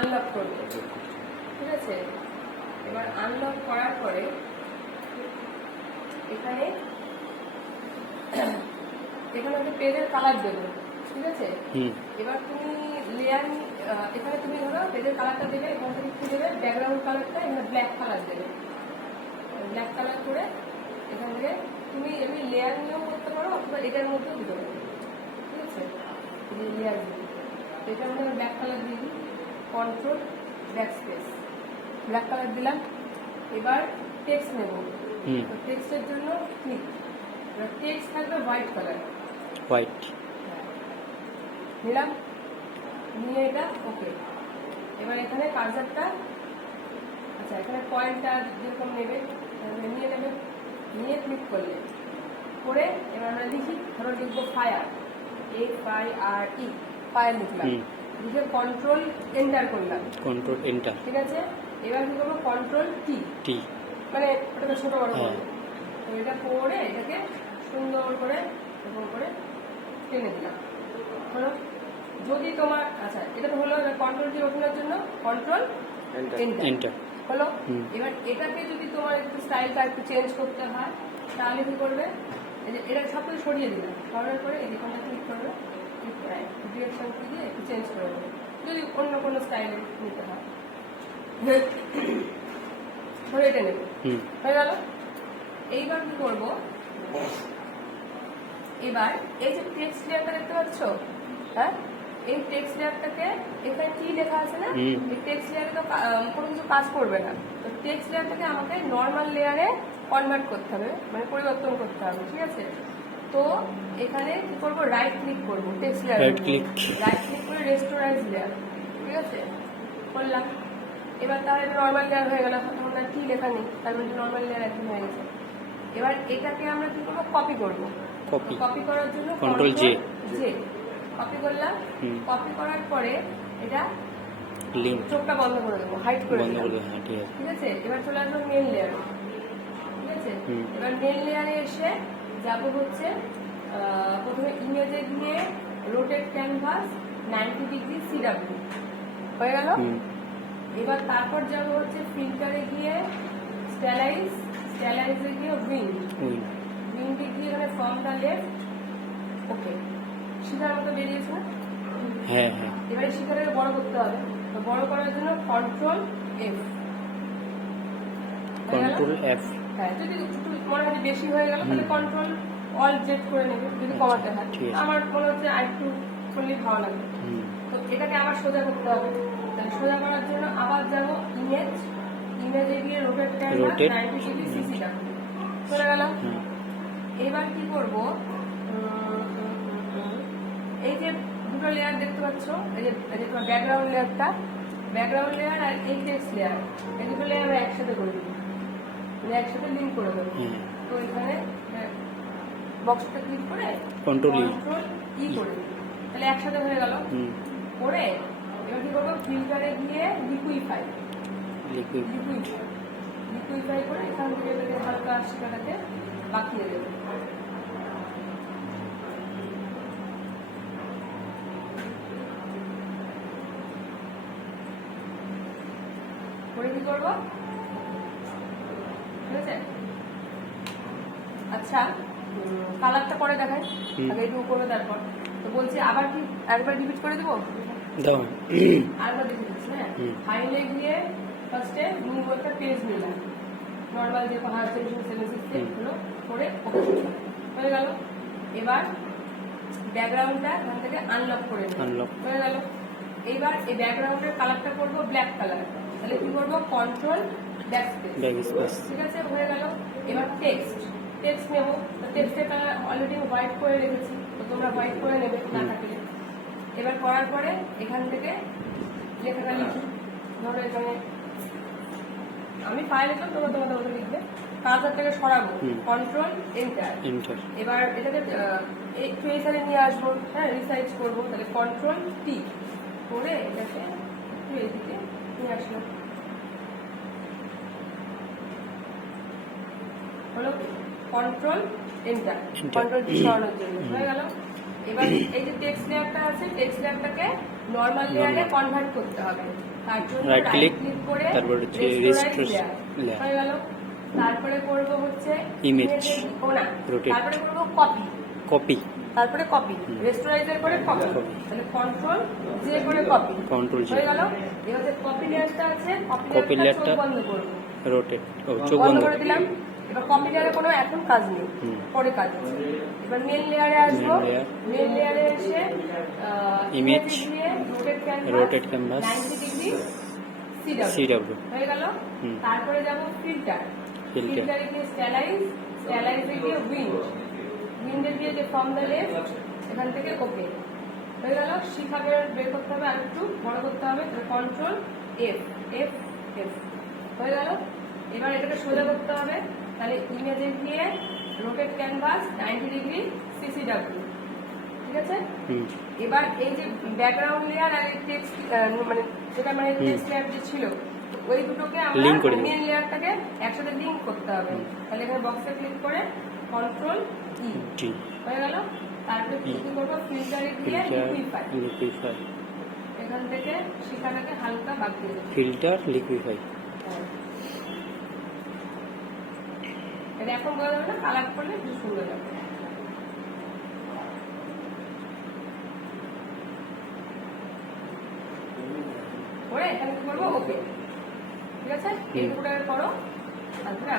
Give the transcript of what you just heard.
Unlock করবো, ঠিক আছে। এবার আনলক করার পরে এখানে একটা পেজের কালার দেবো, ঠিক আছে। এবার তুমি লেয়ার এখানে তুমি ধরো পেজের কালারটা দেবে, এখান থেকে কি দেবে ব্যাকগ্রাউন্ড কালারটা, এখানে ব্ল্যাক কালার দেবে। ব্ল্যাক কালার করে এখান থেকে তুমি এমনি লেয়ার নিয়েও করতে পারো অথবা এটার মধ্যেও দিতে পারো, ঠিক আছে। লেয়ার দিই, এটার মধ্যে ব্ল্যাক কালার দিয়ে দিই, control back space, black colour দিলাম। এবার টেক্সট নেব, টেক্সটের জন্য ক্লিক, এবার টেক্সট থাকবে হোয়াইট কালার, হোয়াইট নিলাম, নিয়ে এটা ওকে। এবার এখানে কার্সারটা, আচ্ছা এখানে পয়েন্টটা যেরকম নেবে নিয়ে নেবে, নিয়ে ক্লিক করলে করে এবার আমরা লিখি, ধরো লিখবো ফায়ার, FIRE, ফায়ার লিখলাম, লিখে কন্ট্রোল এন্টার করলাম, কন্ট্রোল এন্টার, ঠিক আছে। এবার কি করবো কন্ট্রোল টি, মানে ওটাকে ছোট বড় করবো। তো এটা করে এটাকে সুন্দর করে এরকম করে টেনে দিলাম, হলো। যদি তোমার আচ্ছা এটা তো হলো, কন্ট্রোল টি ওঠানোর জন্য কন্ট্রোল এন্টার হলো। এবার এটাকে যদি তোমার একটু স্টাইলটা একটু চেঞ্জ করতে হয় তাহলে কি করবে, এটা সব কিছু সরিয়ে দিলাম, সরানোর পরে এই কোনটা ক্লিক করবে, ক্লিক করে ডিরেকশন দিয়ে একটু চেঞ্জ করে দেবে যদি অন্য কোনো স্টাইলে নিতে হয়। ধরে এটা নেবে, হয়ে গেল। এইবার কি করবো, এবার এই যে টেক্সট লেয়ারটা দেখতে পাচ্ছ, হ্যাঁ, এই টেক্সট লেয়ারটাকে এখানে কি লেখা আছে না, এই টেক্সট লেয়ারে তো কোনো কিছু কাজ করবে না। তো টেক্সট লেয়ারটাকে আমাকে নর্মাল লেয়ারে কনভার্ট করতে হবে, মানে পরিবর্তন করতে হবে, ঠিক আছে। তো এখানে কি করবো, রাইট ক্লিক করবো টেক্সট লেয়ার, রাইট ক্লিক করে রেস্টোরাইজ লেয়ার, ঠিক আছে, করলাম। এবার তাহলে নর্মাল লেয়ার হয়ে গেল, তখন আর কি লেখা নেই, তার মধ্যে নর্মাল লেয়ার এখন হয়ে গেছে। এবার এটাকে আমরা কি করবো, কপি করবো, কপি করার জন্য কন্ট্রোল জে, কপি করলাম। কপি করার পরে এটা চোখটা বন্ধ করে দেবো, হাইড করে দেবো, ঠিক আছে। এবার চলে আসবো মেন লেয়ারে, ঠিক আছে। এবার মেন লেয়ারে এসে যাবো হচ্ছে প্রথমে ইমেজে গিয়ে রোটেট ক্যানভাস 90 ডিগ্রি CW, হয়ে গেল। এবার তারপর যাবো হচ্ছে ফিল্টারে গিয়ে স্টাইলাইজে গিয়ে উইন্ডে গিয়ে এখানে ফ্রম দ্য লেফট, ওকে। শিখার মতো বেরিয়েছে না, হ্যাঁ। এবারে শিখাটাকে বড় করতে হবে, তো বড় করার জন্য কন্ট্রোল F, হ্যাঁ। যদি মনে হয় বেশি হয়ে গেল তাহলে কন্ট্রোল অল্ট জেড করে নেবে, যদি কমাতে হয়। আমার মনে হচ্ছে আরেকটু করলে ভালো লাগবে। তো এটাকে আবার সোজা করতে হবে, তাহলে সোজা করার জন্য আবার যাবো ইমেজে গিয়ে রোটেট ক্যানভাস 90 ডিগ্রি CCW, চলে গেল। এবার কি করব, এই যে দুটো লেয়ার দেখতে পাচ্ছ, এই যে ব্যাকগ্রাউন্ড লেয়ারটা, ব্যাকগ্রাউন্ড লেয়ার আর এই টেক্সট লেয়ার, এই দুটো লেয়ার আমরা একসাথে করে দেবো, মানে একসাথে লিঙ্ক করে দেবো। তো এখানে বক্সটা ক্লিক করে কন্ট্রোল ই করে দেবো, তাহলে একসাথে হয়ে গেল। করে এবার কি করবো, ফিল্টারে গিয়ে লিকুইফাই করে এখান থেকে হালকা শিকাটাকে বাকিয়ে দেবো। করে কি করবো, ঠিক আছে। আচ্ছা কালারটা পরে দেখায়, আগে একটু করবে তারপর। তো বলছি আবার কি একবার রিপিট করে দেবো, আরেকবার দেখে দিচ্ছি, হ্যাঁ। ফাইলে গিয়ে ফার্স্টে নিউ একটা পেজ নিলাম, নর্মাল যে হলো, করে হয়ে গেল। এবার ব্যাকগ্রাউন্ডটা এখান থেকে আনলক করে হয়ে গেল। এইবার এই ব্যাকগ্রাউন্ডের কালারটা করবো ব্ল্যাক কালার, তাহলে কি করবো, কন্ট্রোল ব্যাক স্পেস, ঠিক আছে, হয়ে গেল। এবার টেক্সট নেবো, টেক্সটের কালার অলরেডি হোয়াইট করে রেখেছি, তো তোমরা হোয়াইট করে নেবে না থাকলে। এবার করার পরে এখান থেকে লেখাটা লিখি, ধরো এখানে আমি ফাইল লিখলাম, তোমরা তোমাদের মতো লিখবে। কার্সারটাকে সরাবো, কন্ট্রোল এন্টার। এবার এটাকে একটু এই সাইডে নিয়ে আসবো, হ্যাঁ, রিসাইজ করবো, তাহলে কন্ট্রোল টি করে এটাকে একটু এদিকে নিয়ে আসলো, হলো। কন্ট্রোল এন্টার, কন্ট্রোল টি সরানোর জন্য হয়ে গেল। এবার এই যে টেক্সট লেয়ারটা আছে, টেক্সট লেয়ারটাকে নর্মাল লেয়ারে কনভার্ট করতে হবে। তার জন্য রাইট রাইট ক্লিক, ক্লিক করে তারপর হচ্ছে রেস্টোরাইজ লেয়ার লেয়ার হয়ে গেল। তারপরে করব হচ্ছে ইমেজ না, রোটেট, তারপরে করব কপি, কপি, তারপরে কপি রেস্টোরাইজার করে কপি, তাহলে কন্ট্রোল জে করে কপি কন্ট্রোল জি, হয়ে গেল। এবার যে কপি লেয়ারটা আছে, কপি কপি লেয়ারটা লেয়ারটা বন্ধ করব, রোটেট, ও চোখ বন্ধ বন্ধ করে দিলাম। এবার কপি লেয়ারে কোনো এখন কাজ নেই, পরে কাজ আছে। এবার মেন লেয়ারে আসবো, Main layer, মেন লেয়ারে এসে ইমেজ, দিয়ে রোটেট ক্যানভাস 90 ডিগ্রি সিডব্লিউ হয়ে গেল। তারপরে যাব ফিল্টার, ফিল্টার, ফিল্টারে গিয়ে স্টাইলাইজ, স্টাইলাইজে গিয়ে উইন্ডে দিয়ে যে ফ্রম দ্য লেফট এখান থেকে ওকে হয়ে গেল। শিখা বের করতে হবে, আর একটু বড় করতে হবে, কন্ট্রোল এফ এফ এফ হয়ে গেল। এবার এটাকে সোজা করতে হবে, তাহলে ইমেজে গিয়ে রোটেট ক্যানভাস 90 ডিগ্রি সিসিডব্লিউ, ঠিক আছে। এবার এই যে ব্যাকগ্রাউন্ড লেয়ার আর টেক্সট মানে যেটা মানে টেক্সট লেয়ার যে ছিল ওই দুটোকে আমরা লিংক করে মেন লেয়ারটাকে একসাথে লিংক করতে হবে। তাহলে এখানে বক্সে ক্লিক করে কন্ট্রোল ই জি হয়ে গেল। তারপরে কি করবো, ফিল্টারে গিয়ে লিকুইফাই, লিকুইফাই, এখান থেকে শিখাটাকে হালকা বাদ দিয়ে দেবো। ফিল্টার লিকুইফাই, এটা এখন বোঝা যাবে না, কালার করলে একটু সুন্দর লাগবে। করে এখানে কি করবো, ওকে, ঠিক আছে। এই দুটো করো, তারপরে